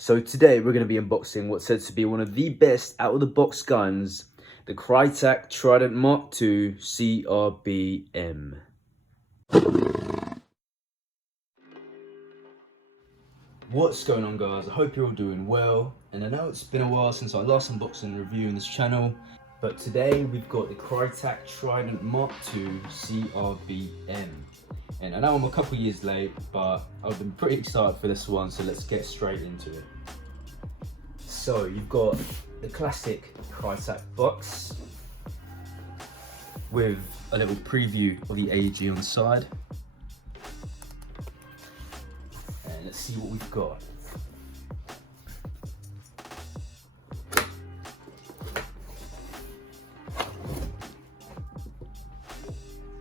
So today we're going to be unboxing what's said to be one of the best out-of-the-box guns, the Krytac Trident MK-II CRB-M. What's going on, guys? I hope you're all doing well, and I know it's been a while since I last unboxed and reviewed this channel, but today we've got the Krytac Trident MK-II CRB-M. And I know I'm a couple years late, but I've been pretty excited for this one, so let's get straight into it. So you've got the classic Krytac box with a little preview of the AEG on the side. And let's see what we've got.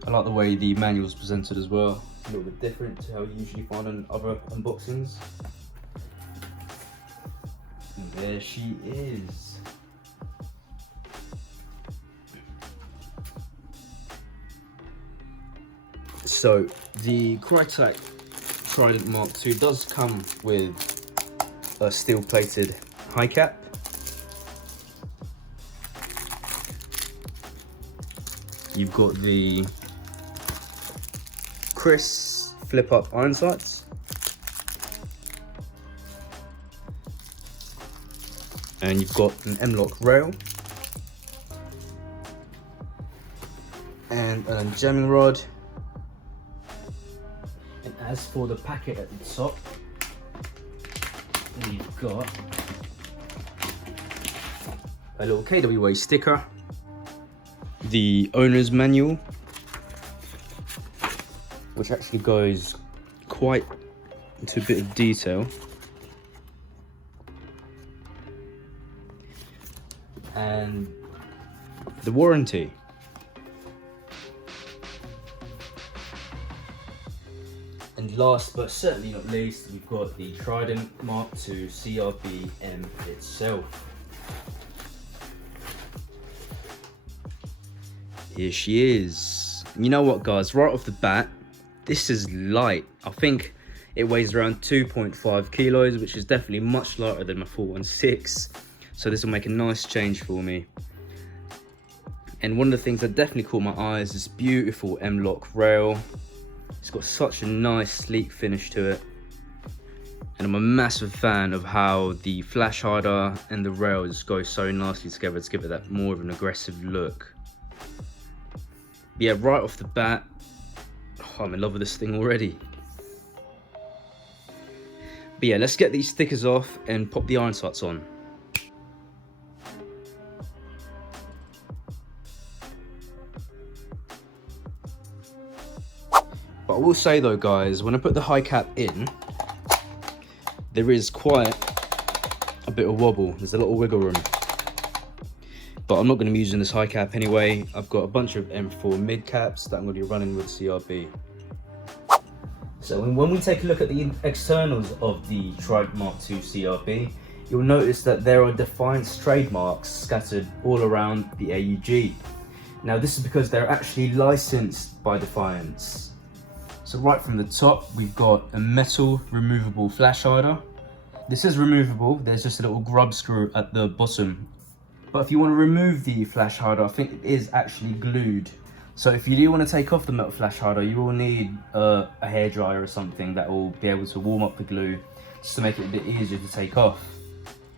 I like the way the manual is presented as well. A little bit different to how you usually find on other unboxings. And there she is. So the Krytac Trident MK-II does come with a steel plated high cap. You've got the Chris flip up iron sights, and you've got an M-lock rail and an jamming rod. And as for the packet at the top, we've got a little KWA sticker, the owner's manual, which actually goes quite into a bit of detail, and the warranty. And last but certainly not least, we've got the Trident MK-II CRB-M itself. Here she is. You know what, guys, right off the bat, this is light. I think it weighs around 2.5 kilos, which is definitely much lighter than my 416. So this will make a nice change for me. And one of the things that definitely caught my eye is this beautiful M-lock rail. It's got such a nice sleek finish to it. And I'm a massive fan of how the flash hider and the rail just go so nicely together to give it that more of an aggressive look. Yeah, right off the bat, I'm in love with this thing already. But yeah, let's get these stickers off and pop the iron sights on. But I will say though, guys, when I put the high cap in, there is quite a bit of wobble. There's a little wiggle room. But I'm not going to be using this high cap anyway. I've got a bunch of M4 mid caps that I'm going to be running with CRB. So when we take a look at the externals of the Trident MK-II CRB, you'll notice that there are Defiance trademarks scattered all around the AEG. Now this is because they're actually licensed by Defiance. So right from the top, we've got a metal removable flash hider. This is removable, there's just a little grub screw at the bottom. But if you want to remove the flash hider, I think it is actually glued. So if you do want to take off the metal flash hider, you will need a hairdryer or something that will be able to warm up the glue just to make it a bit easier to take off.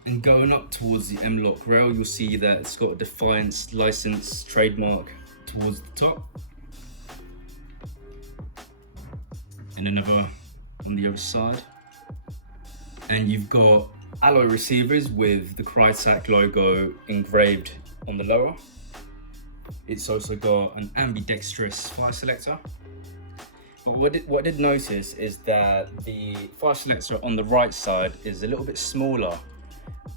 And going up towards the M-lock rail, you'll see that it's got a Defiance license trademark towards the top. And another on the other side. And you've got alloy receivers with the Krytac logo engraved on the lower. It's also got an ambidextrous fire selector. But what I did notice is that the fire selector on the right side is a little bit smaller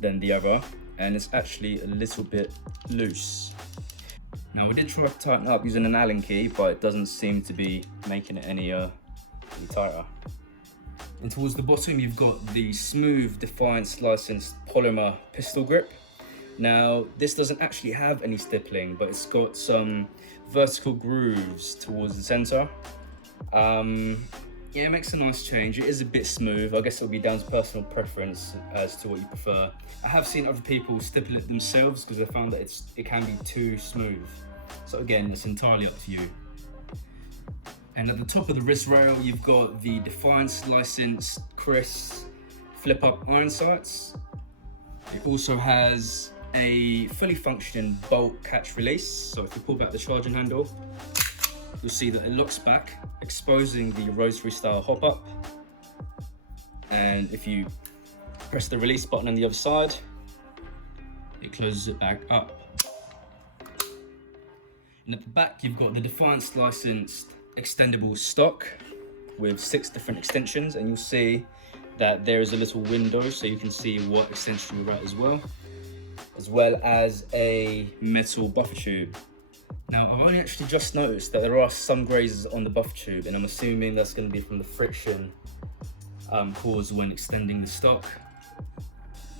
than the other, and it's actually a little bit loose. Now we did try to tighten up using an Allen key, but it doesn't seem to be making it any tighter. And towards the bottom, you've got the smooth Defiance licensed polymer pistol grip. Now, this doesn't actually have any stippling, but it's got some vertical grooves towards the center. Yeah, it makes a nice change. It is a bit smooth. I guess it'll be down to personal preference as to what you prefer. I have seen other people stipple it themselves because I found that it can be too smooth. So again, it's entirely up to you. And at the top of the wrist rail, you've got the Defiance licensed Chris flip-up iron sights. It also has a fully functioning bolt catch release. So if you pull back the charging handle, you'll see that it locks back, exposing the rotary style hop up. And if you press the release button on the other side, it closes it back up. And at the back, you've got the Defiance licensed extendable stock with 6 different extensions, and you'll see that there is a little window so you can see what extension you're at, as well as a metal buffer tube. Now, I've only actually just noticed that there are some grazes on the buffer tube, and I'm assuming that's going to be from the friction caused when extending the stock.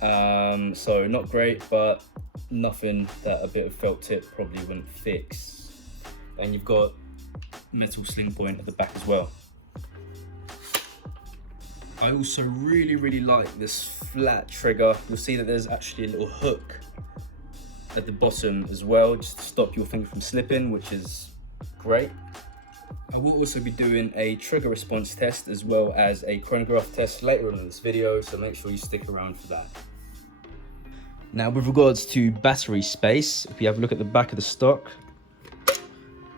So not great, but nothing that a bit of felt tip probably wouldn't fix. And you've got metal sling point at the back as well. I also really like this flat trigger. You'll see that there's actually a little hook at the bottom as well, just to stop your finger from slipping, which is great. I will also be doing a trigger response test as well as a chronograph test later on in this video, so make sure you stick around for that. Now, with regards to battery space, if you have a look at the back of the stock,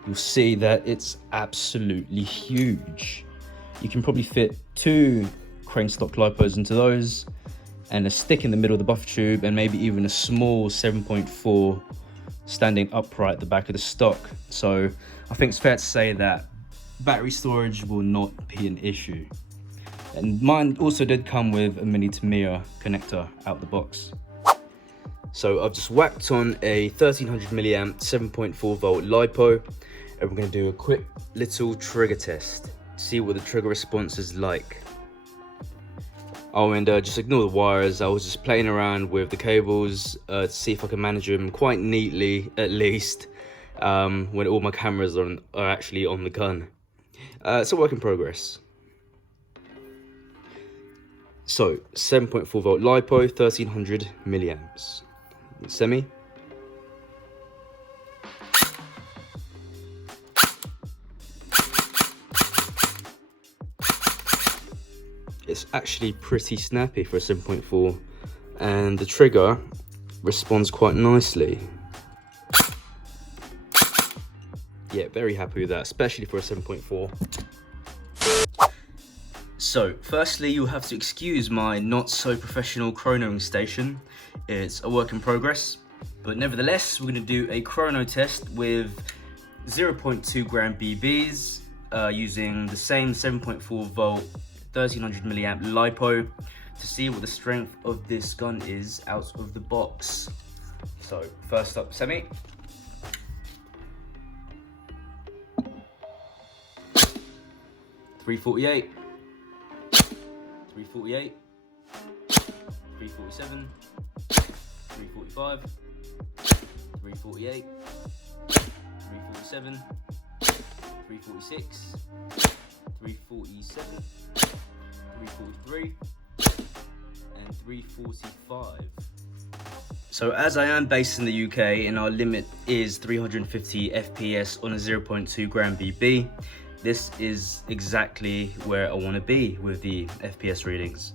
you'll see that it's absolutely huge. You can probably fit 2 crane stock lipos into those, and a stick in the middle of the buffer tube, and maybe even a small 7.4 standing upright at the back of the stock. So I think it's fair to say that battery storage will not be an issue. And mine also did come with a mini Tamiya connector out the box. So I've just whacked on a 1300 milliamp 7.4 volt lipo, and we're going to do a quick little trigger test, see what the trigger response is like. Oh, and just ignore the wires. I was just playing around with the cables to see if I can manage them quite neatly, at least, when all my cameras are actually on the gun. It's a work in progress. So 7.4 volt lipo, 1300 milliamps. Semi. It's actually pretty snappy for a 7.4, and the trigger responds quite nicely. Yeah, very happy with that, especially for a 7.4. So, firstly, you'll have to excuse my not so professional chronoing station. It's a work in progress, but nevertheless, we're going to do a chrono test with 0.2 gram BBs using the same 7.4 volt 1300 milliamp lipo to see what the strength of this gun is out of the box. So first up, semi. .348, 348, 347, 345, 348, 347, 346, 347, 343, and 345. So as I am based in the UK and our limit is 350 FPS on a 0.2 gram BB, this is exactly where I want to be with the FPS readings.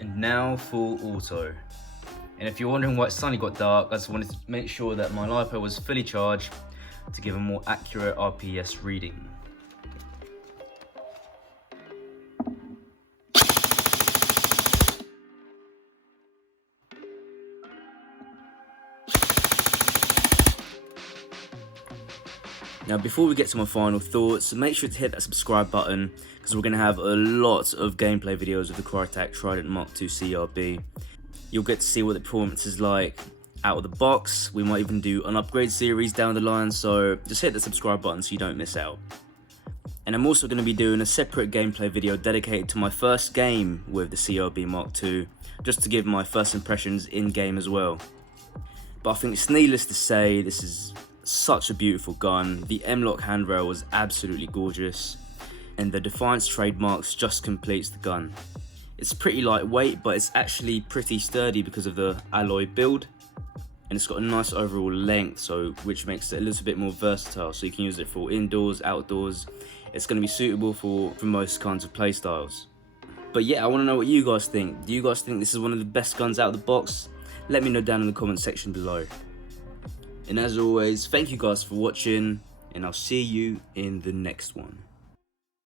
And now full auto. And if you're wondering why it suddenly got dark, I just wanted to make sure that my LiPo was fully charged to give a more accurate RPS reading. Now, before we get to my final thoughts, make sure to hit that subscribe button because we're going to have a lot of gameplay videos of the Krytac Trident MK-II CRB. You'll get to see what the performance is like out of the box. We might even do an upgrade series down the line, so just hit the subscribe button so you don't miss out. And I'm also going to be doing a separate gameplay video dedicated to my first game with the CRB MK-II, just to give my first impressions in-game as well. But I think it's needless to say, this is such a beautiful gun. The M-LOK handrail was absolutely gorgeous. and the Defiance trademarks just completes the gun. It's pretty lightweight, but it's actually pretty sturdy because of the alloy build, and it's got a nice overall length, so which makes it a little bit more versatile, so you can use it for indoors, outdoors. It's going to be suitable for most kinds of play styles. But yeah, I want to know what you guys think. Do you guys think this is one of the best guns out of the box? Let me know down in the comment section below. And as always, thank you guys for watching, and I'll see you in the next one.